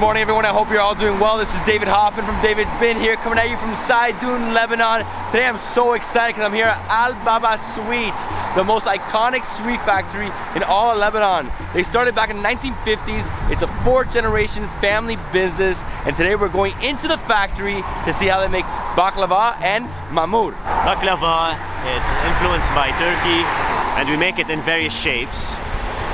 Good morning, everyone. I hope you're all doing well. This is David Hoppin from Davidsbeenhere, coming at you from Sidon, Lebanon. Today I'm so excited because I'm here at Al Baba Sweets, the most iconic sweet factory in all of Lebanon. They started back in the 1950s. It's a fourth-generation family business, and today we're going into the factory to see how they make baklava and mamur. Baklava, it's influenced by Turkey, and we make it in various shapes.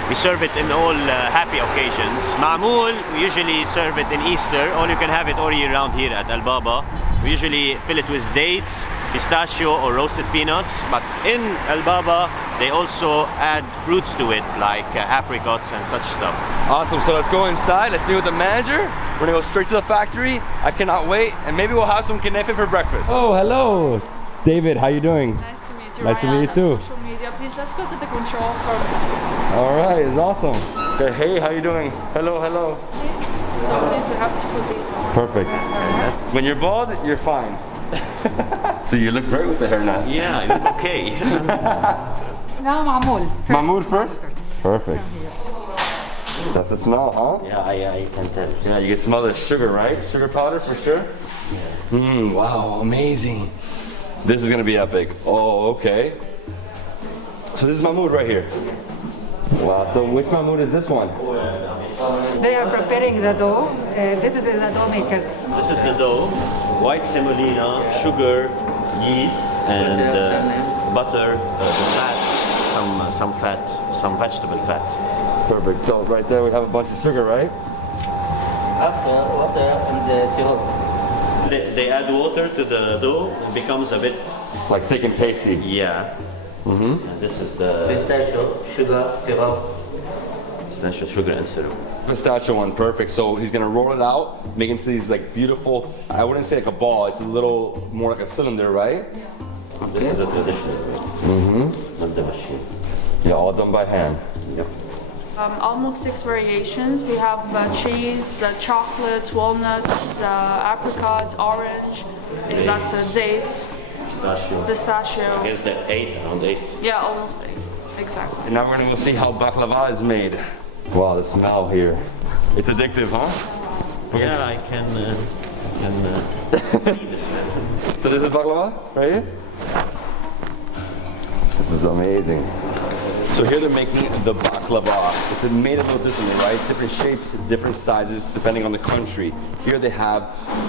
We serve it in all happy occasions. Ma'moul, we usually serve it in Easter, or you can have it all year round here at Al Baba. We usually fill it with dates, pistachio or roasted peanuts, but in Al Baba they also add fruits to it, like apricots and such stuff. Awesome, so let's go inside, let's meet with the manager. We're gonna go straight to the factory. I cannot wait, and maybe we'll have some kenefe for breakfast. Oh, hello. David, how you doing? Nice to meet you. Nice to meet you too. Social media. Please, let's go to the control for. All right, it's awesome. Okay, hey, how you doing? Hello, hello. So please, we have to put these on. Perfect. When you're bald, you're fine. So you look great with the hair now. Yeah, I look okay. Now Ma'moul. Mahmoud first? Perfect. That's the smell, huh? Yeah, I can tell. Yeah, you can smell the sugar, right? Sugar powder for sure? Yeah. Wow, amazing. This is gonna be epic. Oh, okay. So this is Mahmoud right here. Wow, so which Mahmoud is this one? They are preparing the dough. This is the dough maker. This is the dough, white semolina, sugar, yeast, and butter, the fat, some fat, some vegetable fat. Perfect. So right there we have a bunch of sugar, right? After water and the syrup. They add water to the dough, it becomes a bit, Like thick and pasty. yeah. And this is the Pistachio, sugar, syrup. pistachio, sugar and syrup. Pistachio one, perfect. So he's gonna roll it out, make it into these like beautiful, I wouldn't say like a ball, it's a little more like a cylinder, right? This is the traditional way, not the machine. Yeah, all done by hand. Yep. Almost 6 variations. We have cheese, chocolate, walnuts, apricot, orange. That's dates, pistachio. I guess they're around 8. Yeah, almost 8. Exactly. And now we're gonna go see how baklava is made. Wow, the smell here. It's addictive, huh? Yeah, I can see the smell. So this is baklava, right here? This is amazing. So here they're making the baklava. It's made a little differently, right? Different shapes, different sizes, depending on the country. Here they have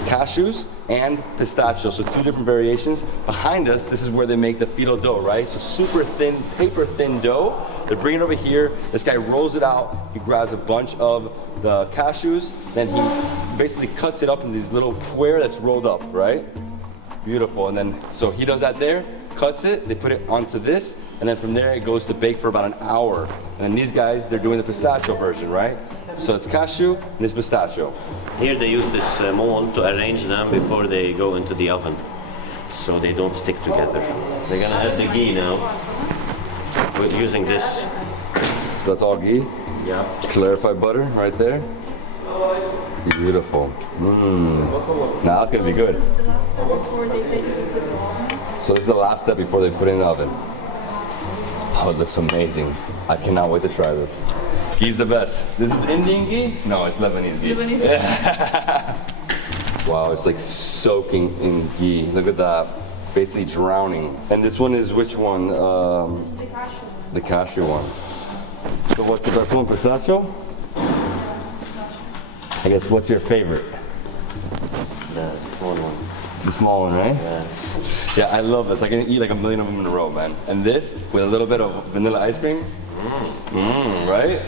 cashews and pistachio, so 2 different variations. Behind us, this is where they make the filo dough, right? So super thin, paper thin dough. They bring it over here. This guy rolls it out. He grabs a bunch of the cashews, then he basically cuts it up in these little square that's rolled up, right? Beautiful. And then, so he does that there, cuts it, they put it onto this, and then from there it goes to bake for about an hour. And then these guys, they're doing the pistachio version, right? So it's cashew and it's pistachio. Here they use this mold to arrange them before they go into the oven, so they don't stick together. They're gonna add the ghee now. We're using this. That's all ghee. Yeah. Clarified butter right there. Beautiful. Now that's gonna be good. So this is the last step before they put it in the oven. Oh, it looks amazing. I cannot wait to try this. Ghee's the best. This is Indian ghee? No, it's Lebanese ghee. Lebanese ghee. Wow, it's like soaking in ghee. Look at that. Basically drowning. And this one is which one? The cashew one. So what's the best one? Pistachio? I guess what's your favorite? The small one. The small one, right? Yeah. Yeah, I love this. I can eat like a million of them in a row, man. And this with a little bit of vanilla ice cream. Right?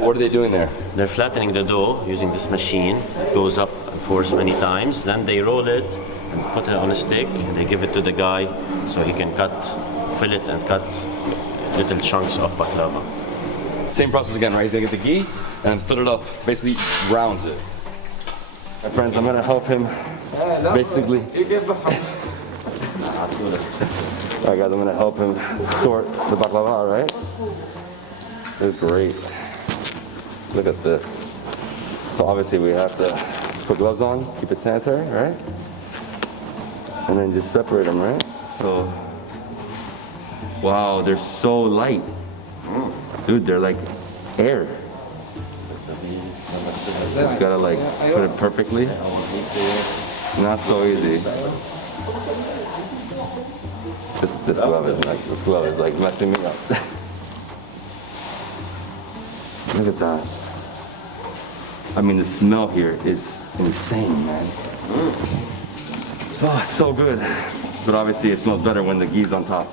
What are they doing there? They're flattening the dough using this machine. It goes up and forth many times. Then they roll it and put it on a stick. And they give it to the guy so he can fill it and cut little chunks of baklava. Same process again, right? He's gonna get the ghee and fill it up, basically rounds it. My friends, I'm gonna help him basically. Alright guys, I'm gonna help him sort the baklava, right? This is great. Look at this. So obviously we have to put gloves on, keep it sanitary, right? And then just separate them, right? So, wow, they're so light. Dude, they're like air. Just gotta like put it perfectly. Not so easy. This glove is like messing me up. Look at that. I mean, the smell here is insane, man. Oh, it's so good. But obviously it smells better when the ghee's on top.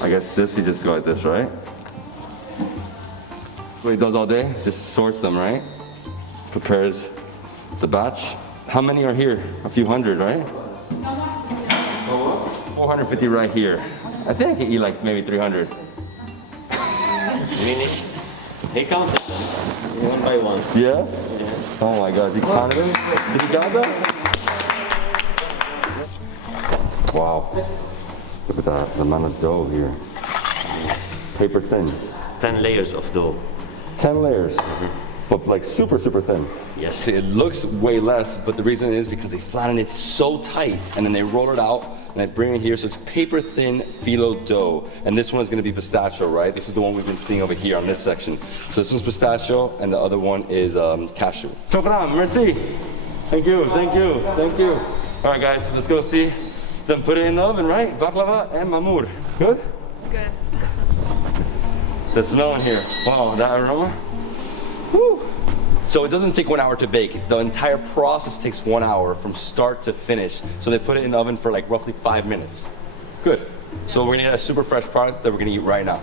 I guess this, you just go like this, right? What he does all day, just sorts them, right? Prepares the batch. How many are here? A few hundred, right? 450 right here. I think I can eat like maybe 300. He counted them one by one. Yeah? Oh my God, you counted them? Did you count them? Wow. Look at that, the amount of dough here. Paper thin. 10 layers of dough. 10 layers. But like super, super thin. Yes. See, it looks way less, but the reason is because they flatten it so tight and then they roll it out and they bring it here. So it's paper thin phyllo dough. And this one is gonna be pistachio, right? This is the one we've been seeing over here on this section. So this one's pistachio and the other one is cashew. Shukran, merci. Thank you, thank you, thank you. All right guys, let's go see them put it in the oven, right? Baklava and mamur. Good? Good. The smell in here. Wow, that aroma. Woo. So it doesn't take 1 hour to bake. The entire process takes 1 hour from start to finish. So they put it in the oven for like roughly 5 minutes. Good. So we're gonna get a super fresh product that we're gonna eat right now.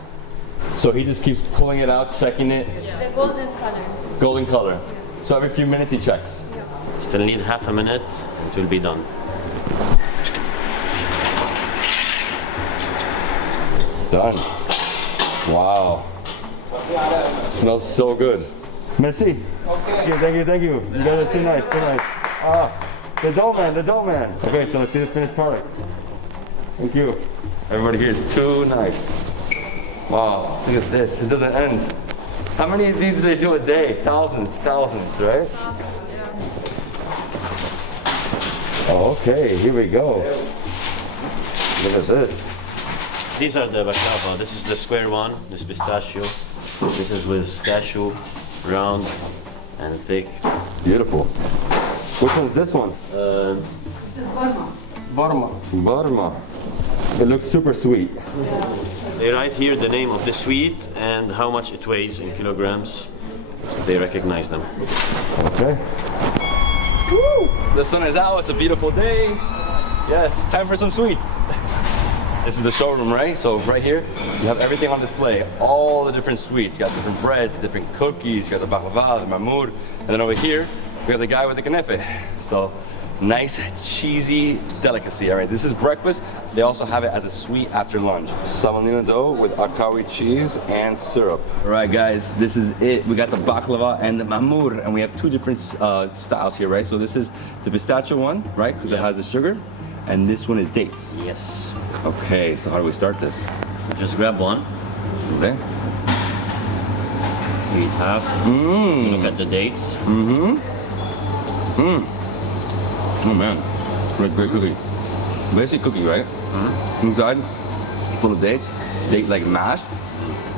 So he just keeps pulling it out, checking it. The golden color. Golden color. So every few minutes he checks. Still need half a minute, it will be done. Done. Wow. Smells so good. Merci. Okay. Thank you, thank you. You guys are too nice, too nice. Ah, the dough man, the dough man. Okay, so let's see the finished product. Thank you. Everybody here is too nice. Wow, look at this, it doesn't end. How many of these do they do a day? Thousands, right? Thousands, yeah. Oh, okay, here we go. Look at this. These are the baklava. This is the square one, this pistachio. This is with cashew, round and thick. Beautiful. Which one's this one? This is Burma. Burma. It looks super sweet. They write here the name of the sweet and how much it weighs in kilograms. They recognize them. Okay. Woo! The sun is out, it's a beautiful day. Yes, it's time for some sweets. This is the showroom, right? So right here, you have everything on display. All the different sweets. You got different breads, different cookies. You got the baklava, the mamur. And then over here, we have the guy with the knefe. So nice, cheesy delicacy. All right, this is breakfast. They also have it as a sweet after lunch. Semolina dough with akawi cheese and syrup. All right, guys, this is it. We got the baklava and the mamur, and we have two different styles here, right? So this is the pistachio one, right? Because it has the sugar. And this one is dates. Yes. Okay, so how do we start this? Just grab one. Okay. Eat half. Mmm. Look at the dates. Mm-hmm. Mmm. Oh man, what a great cookie. Basic cookie, right? Mm-hmm. Inside, full of dates. Date like mash.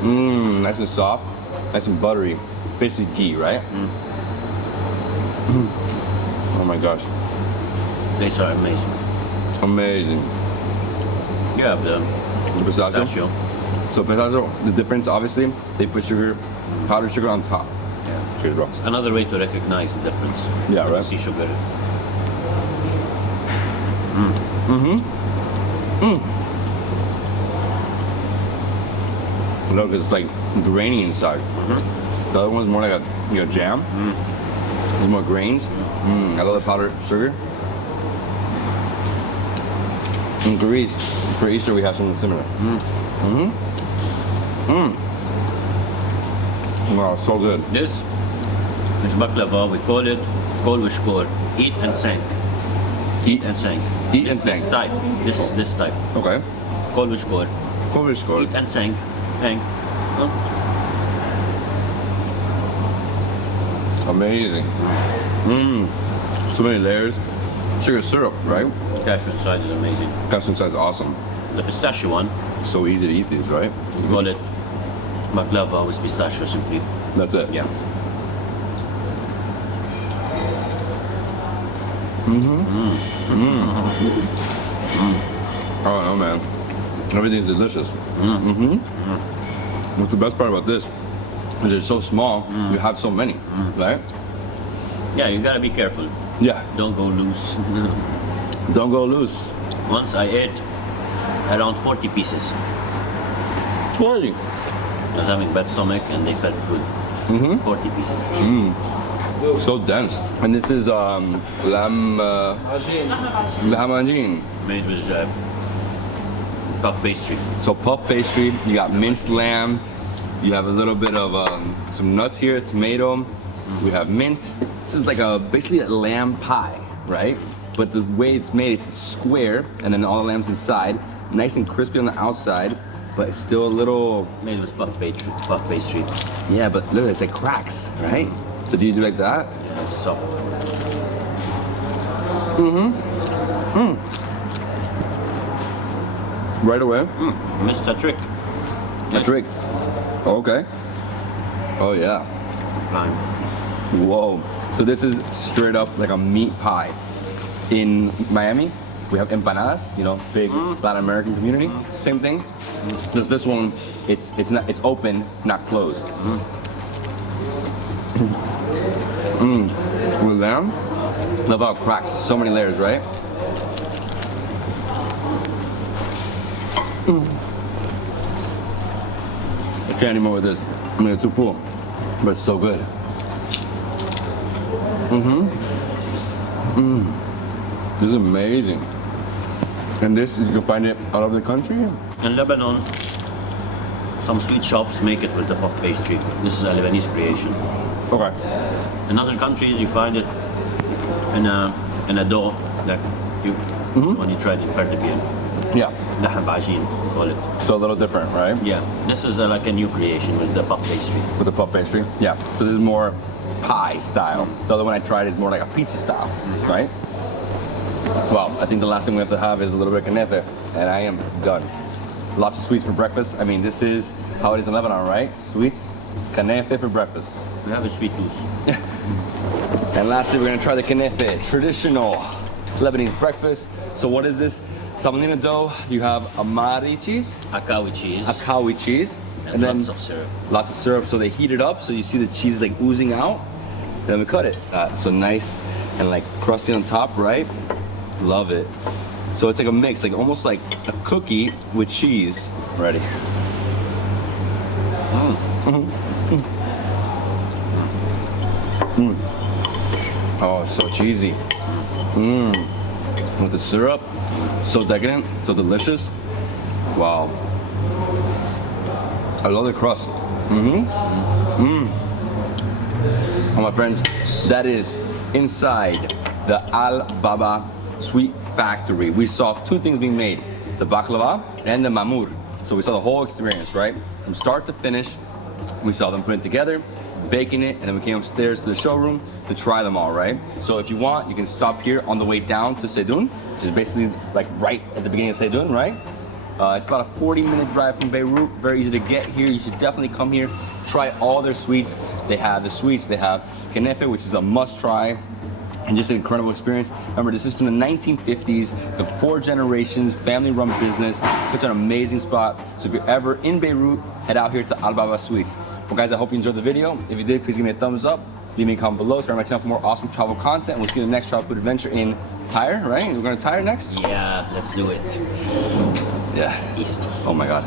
Mmm, nice and soft, nice and buttery. Basic ghee, right? Mm. Oh my gosh. Dates are amazing. Amazing. You have the pistachio. So pistachio, the difference obviously, they put sugar, powdered sugar on top. Yeah. Cheers, bro. Another way to recognize the difference. Yeah, right? See sugar. Look, it's like grainy inside. The other one's more like a jam. There's more grains. I love the powdered sugar. In Greece, for Easter, we have something similar. Wow, so good. This is baklava. We call it kol v'shkor. Eat and thank. Eat and thank. Eat and thank. This type. This type. Okay. Kol v'shkor. Cover score. Eat and thank. Thank. Amazing. So many layers. Sugar syrup, right? Cashew inside is amazing. Cashew inside is awesome. The pistachio one, So easy to eat these, right? we call it baklava with pistachio simply. That's it. Yeah. Oh no, man. Everything's delicious. What's the best part about this is it's so small, you have so many, right? Yeah, you gotta be careful. Yeah, Don't go loose. don't go loose. Once I ate around 40 pieces. 40. I was having bad stomach and they felt good. 40 pieces. So dense. And this is lamb ajin. Made with puff pastry. So puff pastry, you got minced lamb, you have a little bit of some nuts here, tomato, we have mint. This is like basically a lamb pie, right? But the way it's made, it's square, and then all the lamb's inside, nice and crispy on the outside, but it's still a little... Made with puff pastry. Yeah, but look, it's like cracks, right? So do you do like that? Yeah, it's soft. Right away? Missed a trick. A trick. Okay. Oh yeah. Fine. Whoa. So this is straight up like a meat pie. In Miami, we have empanadas, you know, big Latin American community. Same thing. Just this one, it's open, not closed. With lamb, love how it cracks. So many layers, right? I can't anymore with this. I mean, it's too full, but it's so good. This is amazing. And this, you can find it all over the country? In Lebanon, some sweet shops make it with the puff pastry. This is a Lebanese creation. Okay. In other countries, you find it in a dough, like when you try it in Philippines. Yeah. Lahab ajin, call it. So a little different, right? Yeah, this is like a new creation with the puff pastry. With the puff pastry? Yeah. So this is more pie style. The other one I tried is more like a pizza style, right? Well, I think the last thing we have to have is a little bit of kenefe, and I am done. Lots of sweets for breakfast. I mean, this is how it is in Lebanon, right? Sweets, kenefe for breakfast. We have a sweet tooth. And lastly, we're gonna try the kenefe, traditional Lebanese breakfast. So what is this? Semolina dough, you have amari cheese, Akawi cheese. akawi cheese, and lots of syrup. Lots of syrup, so they heat it up, so you see the cheese is like oozing out. Then we cut it. So nice and like crusty on top, right? Love it. So it's like a mix, like almost like a cookie with cheese. Ready. Oh, so cheesy. With the syrup, so decadent, so delicious. Wow. I love the crust. Oh, my friends, that is inside the Al Baba Sweet Factory. We saw two things being made, the baklava and the mamur. So we saw the whole experience, right? From start to finish, we saw them putting it together, baking it, and then we came upstairs to the showroom to try them all, right? So if you want, you can stop here on the way down to Sidon, which is basically like right at the beginning of Sidon, right? It's about a 40-minute drive from Beirut, very easy to get here. You should definitely come here, try all their sweets. They have the sweets, they have kenefe, which is a must try, and just an incredible experience. Remember, this is from the 1950s, the 4 generations, family-run business, such an amazing spot. So if you're ever in Beirut, head out here to Al Baba Sweets. Well guys, I hope you enjoyed the video. If you did, please give me a thumbs up, leave me a comment below, subscribe to my channel for more awesome travel content, and we'll see you in the next travel food adventure in Tyre, right? We're going to Tyre next? Yeah, let's do it. Yeah. East. Oh my God.